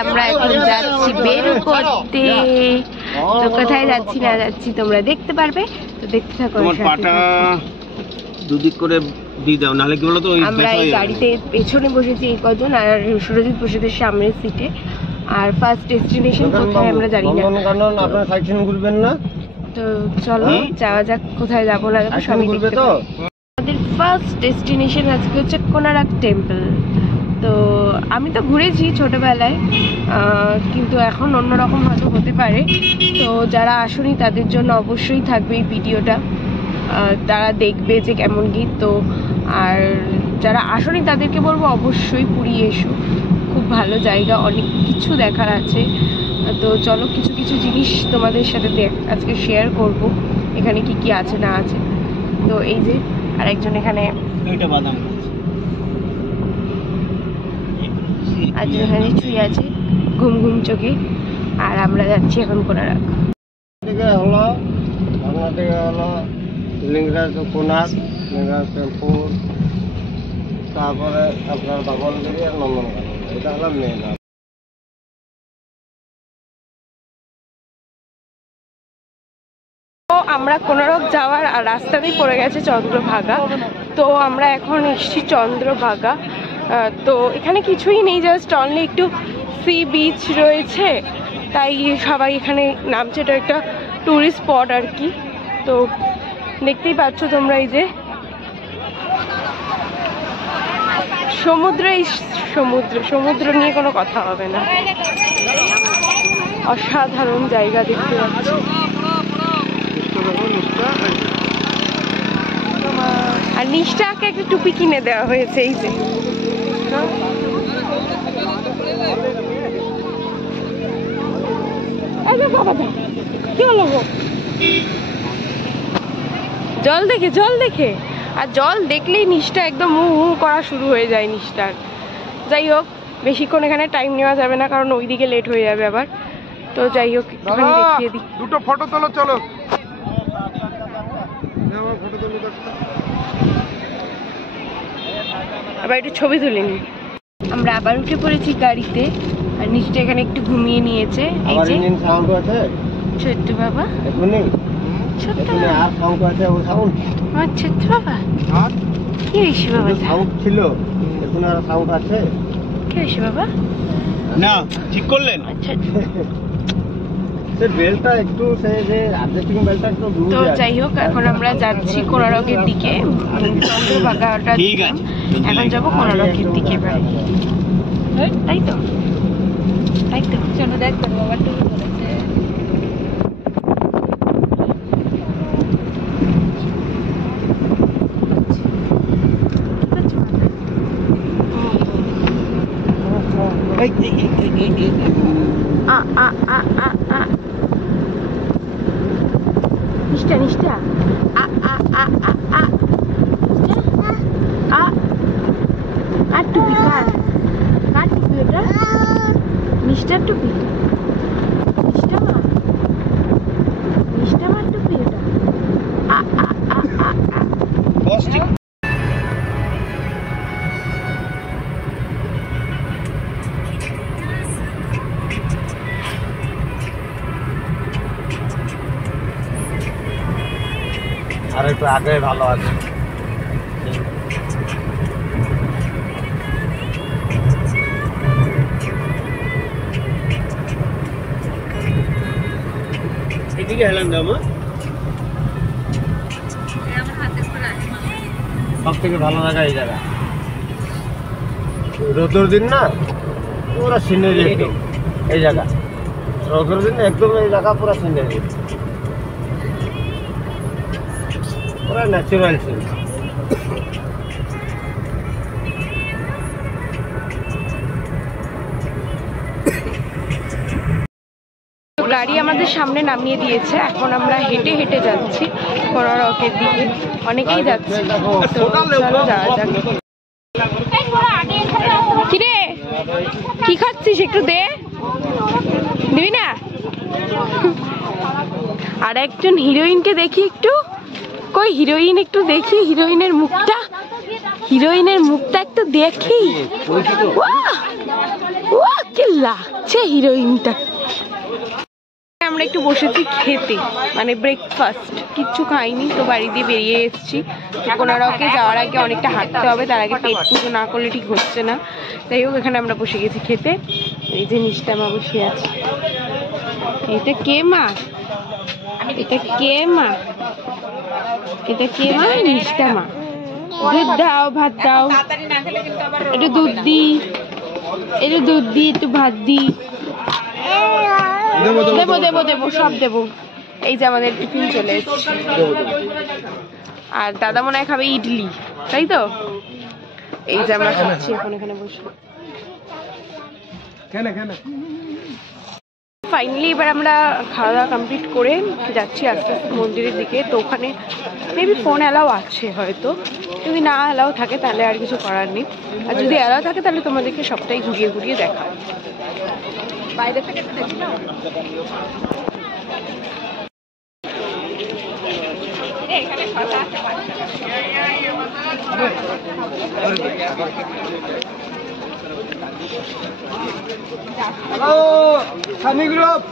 আমরা এখন যাচ্ছি বের করতে। তো কোথায় যাচ্ছি না যাচ্ছি তোমরা দেখতে পারবে, তো দেখতে থাকো। দুদিক করে দিয়ে দাও, নাহলে কি বলতো আমরা এই গাড়িতে পেছনে বসেছি এই কজন, আর সুরজিৎ বসেছে সামনের সিটে। আর ফার্স্ট ডেস্টিনেশন কোথায় আমরা জানি না, আপনারা সাইড সিন ঘুরবেন না? তো চলো যাওয়া যাক, কোথায় যাবো না যাবো সবই দেখতে পাবো। আমাদের ফার্স্ট ডেস্টিনেশন আজকে হচ্ছে কোনারক টেম্পল। তো আমি তো ঘুরেছি ছোটবেলায়, কিন্তু এখন অন্যরকম হয়তো হতে পারে। তো যারা আসেনি তাদের জন্য অবশ্যই থাকবে এই ভিডিওটা, তারা দেখবে যে কেমন কি। তো আর যারা আসেনি তাদেরকে বলবো অবশ্যই পুরী এসো, খুব ভালো জায়গা, অনেক কিছু দেখার আছে। তো চলো কিছু কিছু জিনিস তোমাদের সাথে আজকে শেয়ার করব, এখানে কি কি আছে না আছে। তো এই যে আরেকজন এখানে বাদাম আজ এখানে শুয়ে আছে ঘুম ঘুম চোখে, আর আমরা যাচ্ছি এখন কোনারক। হলো বাংলা থেকে হলো লিঙ্গরাজ কোনারক, লিঙ্গরাজ টেম্পল, তারপরে আপনার বাগনগিরি আর নন্দনকানন, এটা হলো মেন। আমরা কোনারক যাওয়ার রাস্তাতেই পড়ে গেছে চন্দ্রভাগা। তো আমরা এখন এসেছি চন্দ্রভাগা। তো এখানে কিছুই নেই, জাস্ট অনলি একটু সি বিচ রয়েছে, তাই সবাই এখানে নামছে। এটা একটা টুরিস্ট স্পট আর কি। তো দেখতেই পাচ্ছ তোমরা, এই যে সমুদ্র, এই সমুদ্র নিয়ে কোনো কথা হবে না, অসাধারণ জায়গা দেখতে পাচ্ছ। আর নিষ্ঠাকে একটা টুপি কিনে দেওয়া হয়েছে, এই যে কি হলো জল দেখে, আর জল দেখলেই নিষ্ঠা একদম হু হু করা শুরু হয়ে যায় নিষ্ঠার। যাই হোক, বেশিক্ষণ এখানে টাইম নেওয়া যাবে না, কারণ ওইদিকে লেট হয়ে যাবে আবার। তো যাই হোক একটুখানি দেখিয়ে দিই। দুটো ফটো তোলো, চলো আবার একটু ছবি তুলে নিই। আমরা আবার উঠে পড়েছি গাড়িতে, আর নিচটা এখানে একটু ঘুমিয়ে নিয়েছে। এই যে ছোট্ট বাবা, ছোট্ট আমার ছোট্ট বাবা, কি হয়েছে বাবা? ছিল এখন আর সাউন্ড আছে, কি হয়েছে বাবা? না ঠিক করলেন? আচ্ছা, বেলটা একটু তো যাই হোক এখন আমরা যাচ্ছি কোনারকের দিকে। চন্দ্রভাগাটা এখন যাবো কোনারকের দিকে, তাই তো চলো দেখ বাবা নিষ্ঠা আর টুপি কার টুপি? ওটা নিষ্ঠার টুপি, নিষ্ঠা মার টুপি ওটা। আর একটু আগে ভালো আছে। এদিকে হেলান দাও মা, সব থেকে ভালো জায়গা এই জায়গা। রোদর দিন না পুরো সিনারি, একদম এই জায়গা রোদর দিন একদম এই জায়গা পুরো সিনারি, পুরো ন্যাচারাল সিন। গাড়ি আমাদের সামনে নামিয়ে দিয়েছে, এখন আমরা হেঁটে হেঁটে যাচ্ছি কোনারকের দিকে। অনেকেই যাচ্ছে, চলো যাওয়া যাক। কিরে কি খাচ্ছিস, একটু দে, দিবি না? আর একজন হিরোইনকে দেখি একটু, কই হিরোইন একটু দেখি, হিরোইনের মুখটা, হিরোইনের মুখটা একটু দেখি। কি লাগছে হিরোইনটা। আমরা একটু বসেছি খেতে, মানে ব্রেকফাস্ট, কিচ্ছু খাইনি তো বাড়ি দিয়ে বেরিয়ে এসেছি। কোনারকে যাওয়ার আগে অনেকটা হাঁটতে হবে, তার আগে পেট পুজো না করলে ঠিক হচ্ছে না। যাই হোক এখানে আমরা বসে গেছি খেতে। এই যে নিচটা মা বসে আছে। এটা কে মা? এটা কে মা? এটা কে মা? নিচটা মা। দুধ দাও, ভাত দাও, একটু দুধ দি, একটু দুধ দি, একটু ভাত দি, দেবো দেবো দেবো, সব দেবো। এই যে আমাদের টিফিন চলে এসেছে। আর দাদা মনে হয় খাবে ইডলি, তাই তো? এই যে আমরা খাচ্ছি এখন এখানে বসে। ফাইনালি এবার আমরা খাওয়া দাওয়া কমপ্লিট করে যাচ্ছি আস্তে আস্তে মন্দিরের দিকে। তো ওখানে মেবি ফোন অ্যালাও আছে হয়তো, যদি না অ্যালাও থাকে তাহলে আর কিছু করার নেই, আর যদি অ্যালাও থাকে তাহলে তোমাদেরকে সবটাই ঘুরিয়ে ঘুরিয়ে দেখাবো। বাইরে থেকে দেখি না। হ্যালো স্বামী গ্রুপ।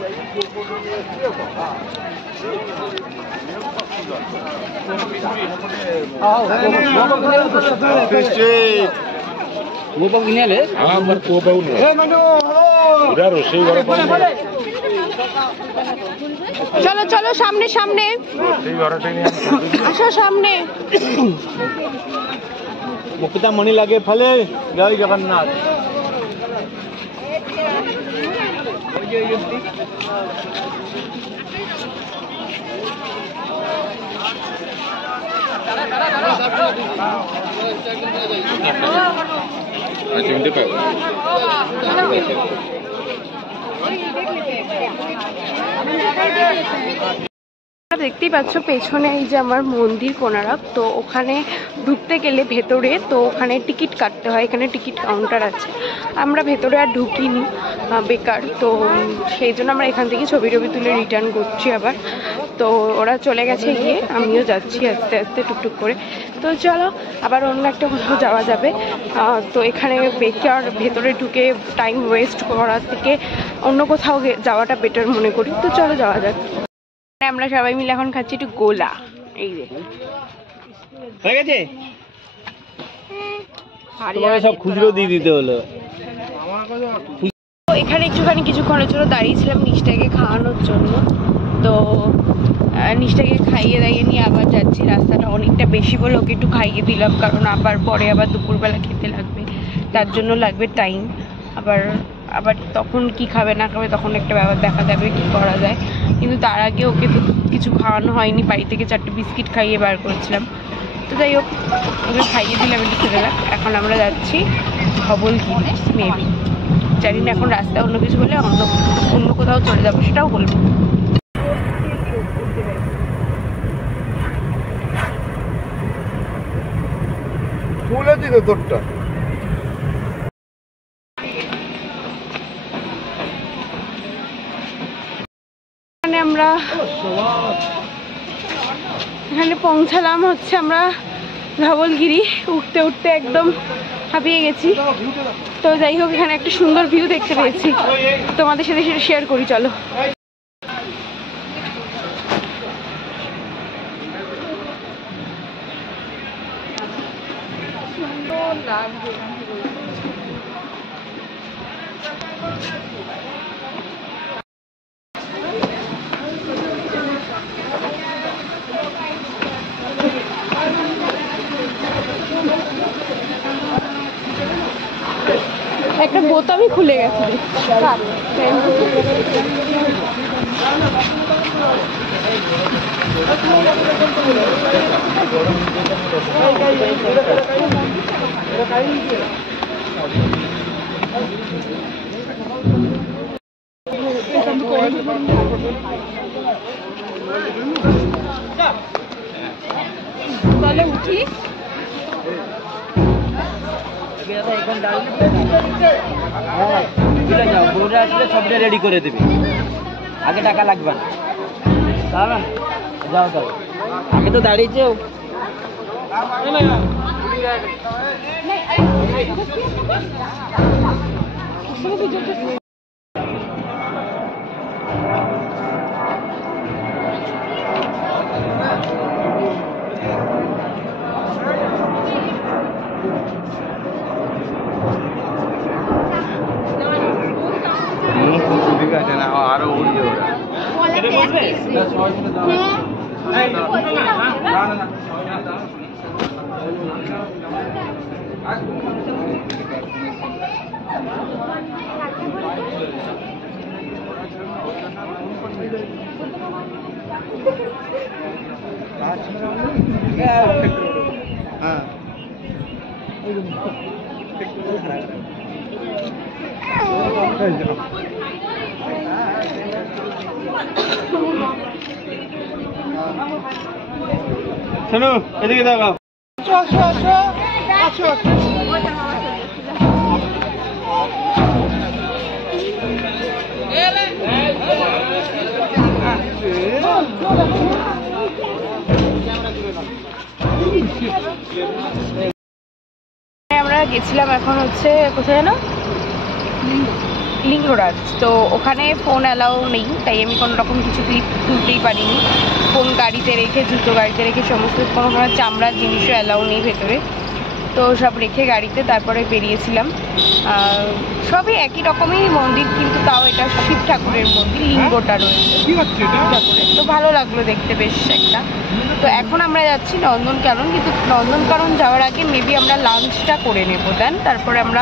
চলো চলো সামনে সামনে আসো, সামনে। মুক্তা মণি লাগে ফলে জয় জগন্নাথ। দেখতেই পাচ্ছ পেছনে এই যে আমার মন্দির কোনারক। তো ওখানে ঢুকতে গেলে ভেতরে, তো ওখানে টিকিট কাটতে হয়, এখানে টিকিট কাউন্টার আছে। আমরা ভেতরে আর ঢুকিনি, বেকার। তো সেই জন্য আমরা এখান থেকে ছবি টবি তুলে রিটার্ন করছি আবার। তো ওরা চলে গেছে গিয়ে, আমিও যাচ্ছি আস্তে আস্তে টুকটুক করে। তো চলো আবার অন্য একটা কোথাও যাওয়া যাবে। তো এখানে বেকার ভেতরে ঢুকে টাইম ওয়েস্ট করার থেকে অন্য কোথাও যাওয়াটা বেটার মনে করি। তো চলো যাওয়া যাক। আমরা সবাই মিলে এখন খাচ্ছি একটু গোলা। এই যে হয়ে গেছে, সব খুচরো দিয়ে দিতে হলো। এখানে একটুখানি কিছুক্ষণের জন্য দাঁড়িয়েছিলাম নিচটাকে খাওয়ানোর জন্য। তো নিচটাকে খাইয়ে দাইয়ে নিয়ে আবার যাচ্ছি। রাস্তাটা অনেকটা বেশি বলে ওকে একটু খাইয়ে দিলাম, কারণ আবার পরে আবার দুপুরবেলা খেতে লাগবে, তার জন্য লাগবে টাইম। আবার তখন কি খাবে না খাবে তখন একটা ব্যাপার দেখা যাবে, কি করা যায়। কিন্তু তার আগে ওকে তো কিছু খাওয়ানো হয়নি, বাড়ি থেকে 4টে বিস্কিট খাইয়ে বার করেছিলাম। তো যাই হোক ওকে খাইয়ে দিলাম, একটু খেতে লাগ। এখন আমরা যাচ্ছি ধবলগিরি, মেবি জানি না। এখন রাস্তায় অন্য কিছু বলে অন্য কোথাও চলে যাবো, সেটাও বলবো। আমরা এখানে পৌঁছালাম হচ্ছে আমরা ধবলগিরি। উঠতে উঠতে একদম হাঁপিয়ে গেছি। তো যাই হোক এখানে একটা সুন্দর ভিউ দেখতে পেয়েছি, তোমাদের সাথে সেটা শেয়ার করি। চলো। একটা বোতামই খুলে গেছে। তাহলে উঠি। রেডি করে দেবে, আগে টাকা লাগবে না। যাও তাহলে আমি তো দাঁড়িয়েছি ঠিক আছে না আরো উঠবে হ্যাঁ শোনো এদিকে দাও আমরা গেছিলাম এখন হচ্ছে কোথায় না লিঙ্গরাজ। তো ওখানে ফোন অ্যালাউ নেই, তাই আমি কোনো রকম কিছু ক্লিপ তুলতেই পারিনি। ফোন গাড়িতে রেখে, জুতো গাড়িতে রেখে, সমস্ত কোনো চামড়ার জিনিসও অ্যালাউ নেই ভেতরে। তো সব রেখে গাড়িতে তারপরে বেরিয়েছিলাম। সবই একই রকমই মন্দির, কিন্তু তাও এটা শিব ঠাকুরের মন্দির, লিঙ্গটা রয়েছে শিব ঠাকুরের। তো ভালো লাগলো দেখতে বেশ একটা। তো এখন আমরা যাচ্ছি নন্দনকানন, কিন্তু নন্দনকানন যাওয়ার আগে মেবি আমরা লাঞ্চটা করে নেব, দেন তারপরে আমরা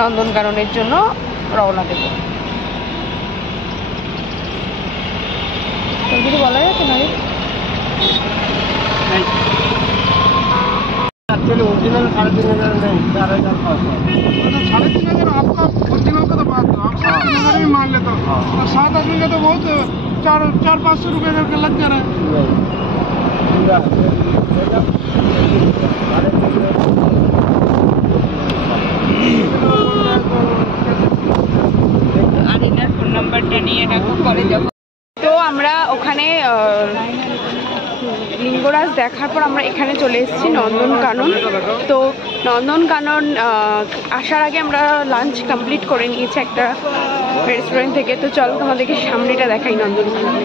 নন্দনকাননের জন্য রওনা দেবো। কিছু বলা যাচ্ছে না ओरिजिनल 3,500 नहीं 4,500 3,500 आपका ओरिजिनल का तो बात दो, आप 3,500 ही मान लेते हो और 7 आदमी का तो बहुत 400-500 रुपये करके लग जा रहा है। ফোন নাম্বারটা নিয়ে রাখো পরে যখন। তো আমরা ওখানে লিঙ্গরাজ দেখার পর আমরা এখানে চলে এসেছি নন্দনকানন। তো নন্দনকানন আসার আগে আমরা লাঞ্চ কমপ্লিট করে নিয়েছি একটা রেস্টুরেন্ট থেকে। তো চলো তোমাদেরকে সামনেটা দেখাই নন্দনকানন।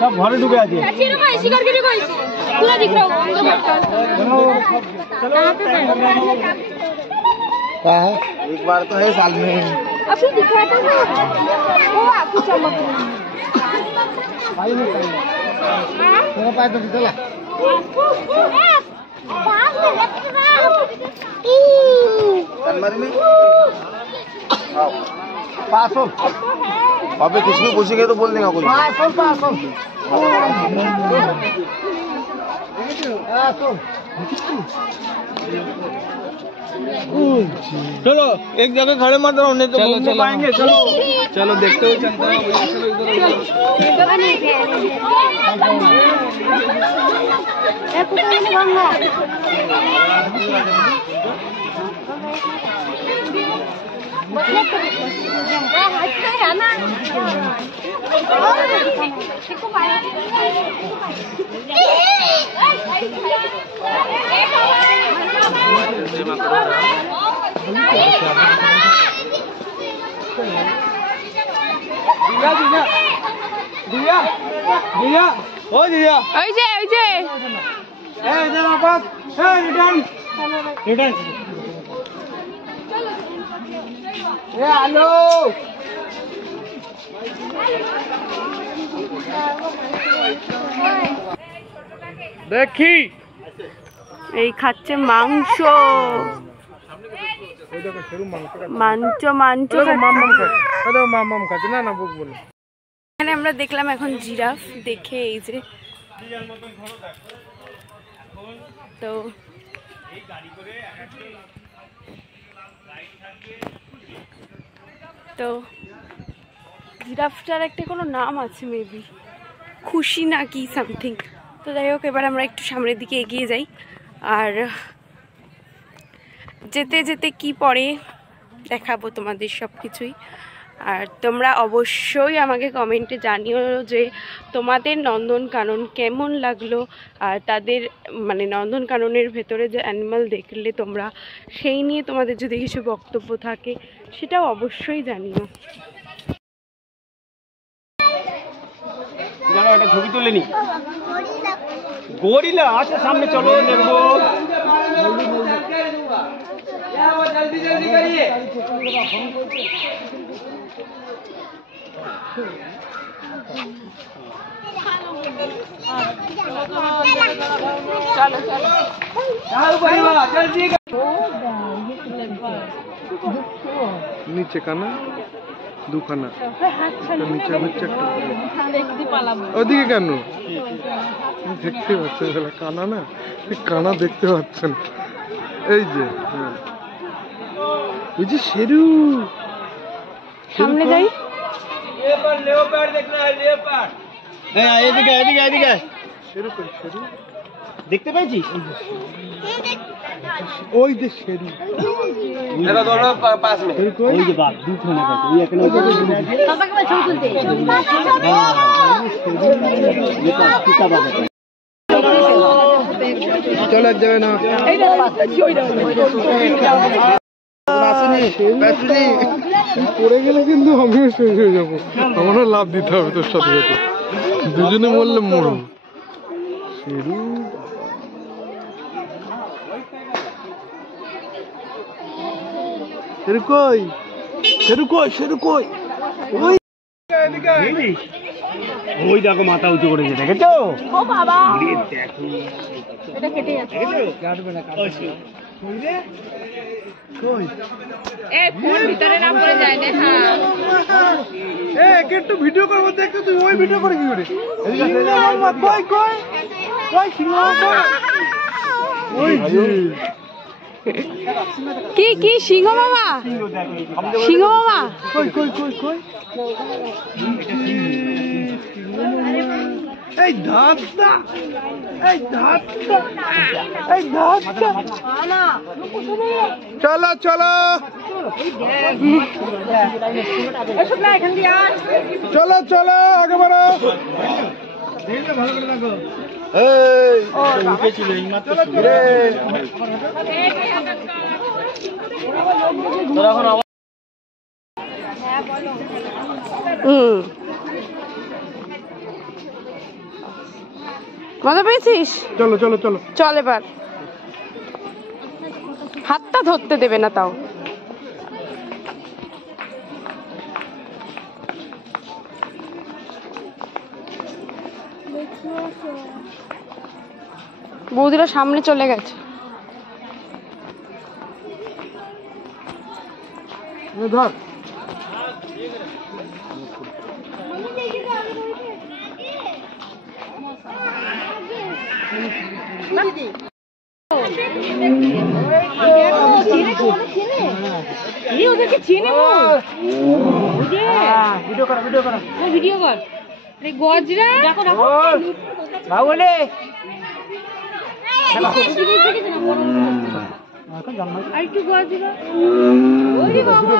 सब घर डूबे आज पूरा दिख रहा क्या है एक बार तो है साल में अभी दिख रहा था वो आपको चमक भाई नहीं मेरा पास तो चला कन्नर में पासो अबे किसी को पूछेंगे तो बोल देगा कोई पासो चलो एक जगह खड़े मत रहो नहीं तो घूम नहीं पाएंगे। चलो चलो देखते हुए चलते हैं। দেখি এই খাচ্ছে মাংস মাংস খাচ্ছে না না বুক বলে। এখানে আমরা দেখলাম এখন জিরাফ দেখে এই যে তো তো জিরাফটার একটা কোনো নাম আছে মেবি খুশি না কি সামথিং। তো যাই হোক এবার আমরা একটু সামনের দিকে এগিয়ে যাই আর যেতে যেতে কি পড়ে দেখাবো তোমাদের সব কিছুই। আর তোমরা অবশ্যই আমাকে কমেন্টে জানিও যে তোমাদের নন্দনকানন কেমন লাগলো আর তাদের মানে নন্দনকাননের ভেতরে যে অ্যানিমাল দেখলে তোমরা সেই নিয়ে তোমাদের যদি কিছু বক্তব্য থাকে সেটাও অবশ্যই জানিও। একটা ছবি তুলে নি গরিলা আচ্ছা সামনে চলো দেখবো। নিচে কানা দুখানা নিচে হচ্ছে একটা ওদিকে কেন দেখতে পাচ্ছেন কানা না কানা দেখতে পাচ্ছেন এই যে হ্যাঁ ওই যে শেরু সামনে যাই এদিকে এদিকে এদিকে শেরু কই শেরু দেখতে পাইছিস ওই যে শেরু এটা ধরো পাস মে ওই যে বাপ দুধ খানা খাচ্ছে ওই এখানে বাবাকে বল ছবি তুলতে চলে যাবে না পড়ে গেলে কিন্তু আমিও শেষ হয়ে যাবো আমারও লাভ দিতে হবে তোর সাথে সাথে দুজনে মরলে মরো শেরু শেরু কই শেরু কই শেরু কই ওই ওই দেখো মাথা উঁচু করেছে দেখেছো ও বাবা দেখো এটা কেটে যাচ্ছে কই এ ফোন ভিতরে না পড়ে যায় না এ একটু ভিডিও করব দেখতে তুই ওই ভিডিও করে কি করে কই কই কই সিংহ ওই যে কি কি সিংহ মামা সিংহ মামা কই কই কই কই এই ধাতটা এই ধাতটা এই ধাতটা চলো চলো চলো চলো আগে বাড়ো মজা পেয়েছিস? চলো চলো চলো চল এবার হাতটা ধরতে দেবে না তাও বৌদিরা সামনে চলে গেছে ধর ওদেরকে চিনে ভিডিও কর ভিডিও কর ভিডিও কর আরে গজরা দেখো দেখো বাবুলে আর একটু গজরা ওরে বাবা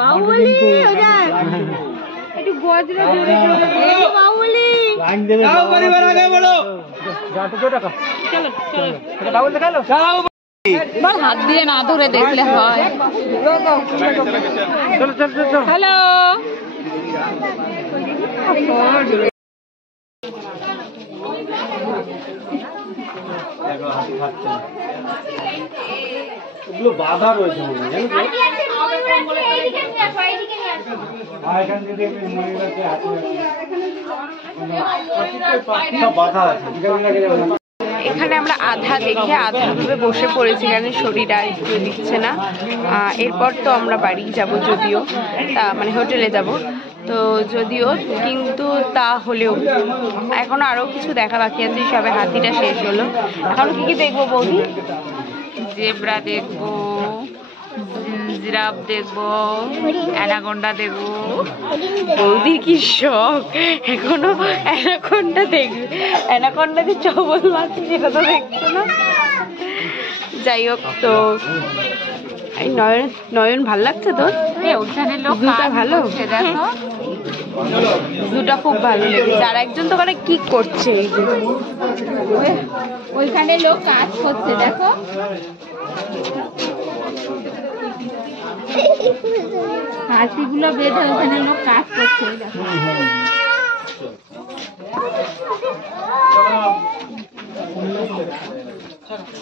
বাউলি ওটা একটু গজরা জোরে জোরে বাউলি লাইন দেবে যাও পরিবার আগে বলো যাতে তো টাকা চলো চলো এটা বাবুল দেখালো যাও এবার হাত দিয়ে না ধরে দেখলে হয় চলো চলো চলো হ্যালো এগুলো বাধা রয়েছে মনে হয়, জানো তো? বাধা আছে। এখানে আমরা আধা দেখে আধা ভাবে বসে পড়েছি, কারণ শরীর আর একটু দিচ্ছে না। এরপর তো আমরা বাড়ি যাব, যদিও মানে হোটেলে যাব তো, যদিও কিন্তু তা হলেও এখনো আরো কিছু দেখা বাকি আছে। সবে হাতিটা শেষ হলো, এখন কি কি দেখবো বৌদি? জেব্রা দেখবো, জিরাফ দেখবো, অ্যানাকোন্ডা দেখবো। বৌদির কি শখ, এখনো অ্যানাকোন্ডা দেখবে। অ্যানাকোন্ডা যে চবল মারছে সেটা তো দেখছো না। যাই হোক, তো এই নয়ন ভাল লাগছে তোর? জুটা ভালো, জুটা খুব ভালো লেগেছে। আর একজন তো ওখানে কি করছে, ওইখানে লোক কাজ করছে, দেখো। হাসিগুলো বেঁধে ওখানে লোক কাজ করছে, দেখো।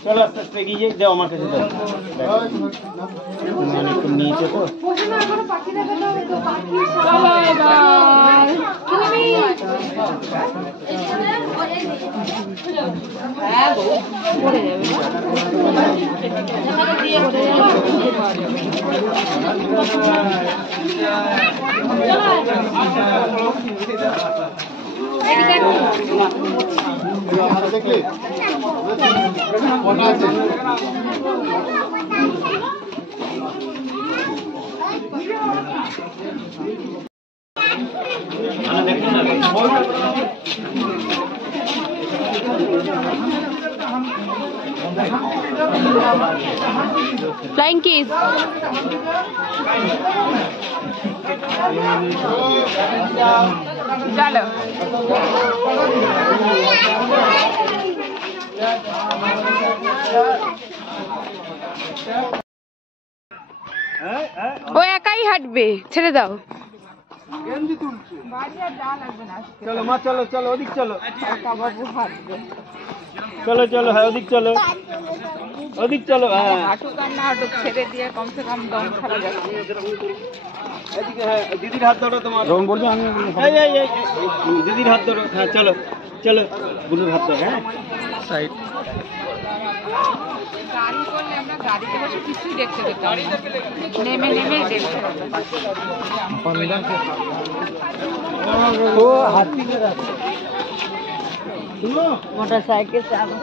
চলো আস্তে আস্তে এগিয়ে যাও, আমার কাছে যাও। মানে একটু নিচে তো। দেখলে ফ্লাইং কিস। চলো ও একাই হাঁটবে, ছেড়ে দাও। চলো মা, চলো চলো ওদিক চলো, চলো চলো, হ্যাঁ ওদিক চলো, ওদিক চলো। হ্যাঁ ছেড়ে দিয়ে কমসে কম দম ছাড়া যাচ্ছে। এদিকে, হ্যাঁ দিদির হাত ধরো, তোমার বলবো আমি। দিদির হাত ধরো, হ্যাঁ চলো চলো, বুলুর হাত ধরো। হ্যাঁ সাইড গাড়ি করলে আমরা গাড়িতে বসে কিছুই দেখতে পেতাম, নেমে নেমে দেখতে ও হাতি মোটরসাইকেল চালু।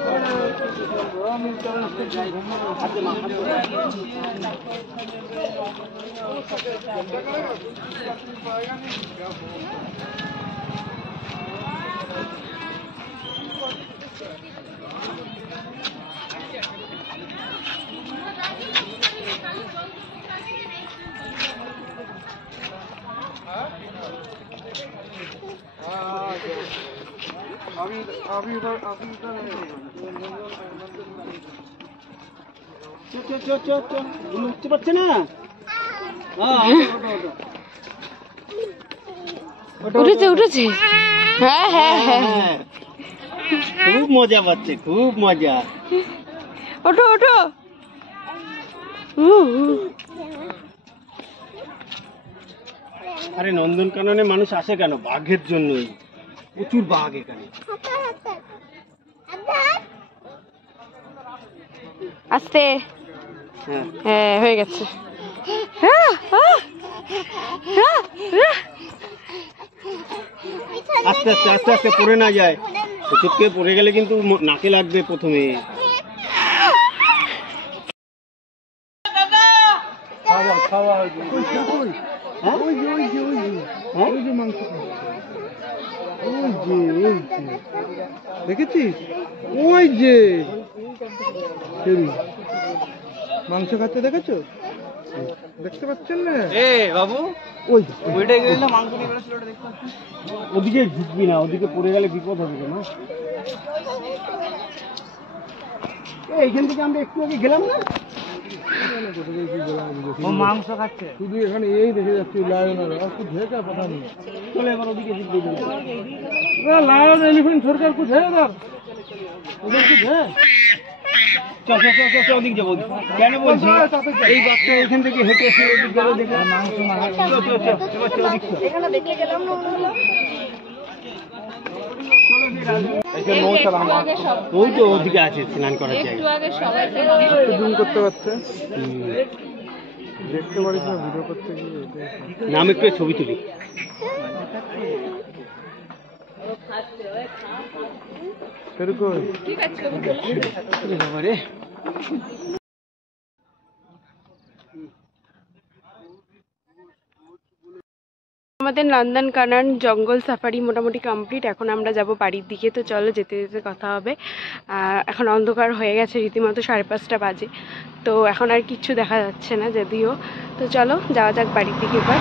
উঠতে পারছে না। উঠেছে উঠেছে, হ্যাঁ হ্যাঁ হ্যাঁ, খুব মজা পাচ্ছে, খুব মজা। ওঠো ওঠো। আরে নন্দনকাননে মানুষ আসে কেন? বাঘের জন্যই, প্রচুর বাঘ এখানে। আস্তে, হ্যাঁ হ্যাঁ হয়ে গেছে। আস্তে আস্তে আস্তে আস্তে পড়ে না যায়, চুপকে পড়ে গেলে কিন্তু নাকে লাগবে প্রথমে। দেখেছিস ওই যে মাংস খাচ্ছে, দেখেছো? দেখতে পাচ্ছেন না বাবু? ওই ওদিকে ঢুকবি না, ওদিকে পড়ে গেলে বিপদ হবে না। এইখান থেকে আমরা একটু আগে গেলাম না, ও মাংস খাচ্ছে শুধু এখানে এই দেখে যাচ্ছি লায়ন আর कुछ है क्या पता नहीं চলে এবার ওদিকে দিক দিয়ে लायन एलिफेंट छोड़कर कुछ है उधर उधर कुछ है চল চল চল চল ওদিক যাবো কেন বলছি এই বাচ্চা এখান থেকে হেঁটে এসে ওদিক গেল দেখে মাংস চল চল চল এবার চল ওদিক চল এখানে দেখতে গেলাম না মনে হলো ওই তো ওদিকে আছে স্নান করার জায়গা একটু আগে সবাই জুম করতে পারছে দেখতে পারিস না ভিডিও করতে গিয়ে নাম একটু ছবি তুলি এরকম ঠিক আছে বাবারে আমাদের নন্দনকানন জঙ্গল সাফারি মোটামুটি কমপ্লিট। এখন আমরা যাব বাড়ির দিকে। তো চলো যেতে যেতে কথা হবে। এখন অন্ধকার হয়ে গেছে, রীতিমতো 5:30 বাজে। তো এখন আর কিচ্ছু দেখা যাচ্ছে না যদিও। তো চলো যাওয়া যাক বাড়ির দিকে এবার।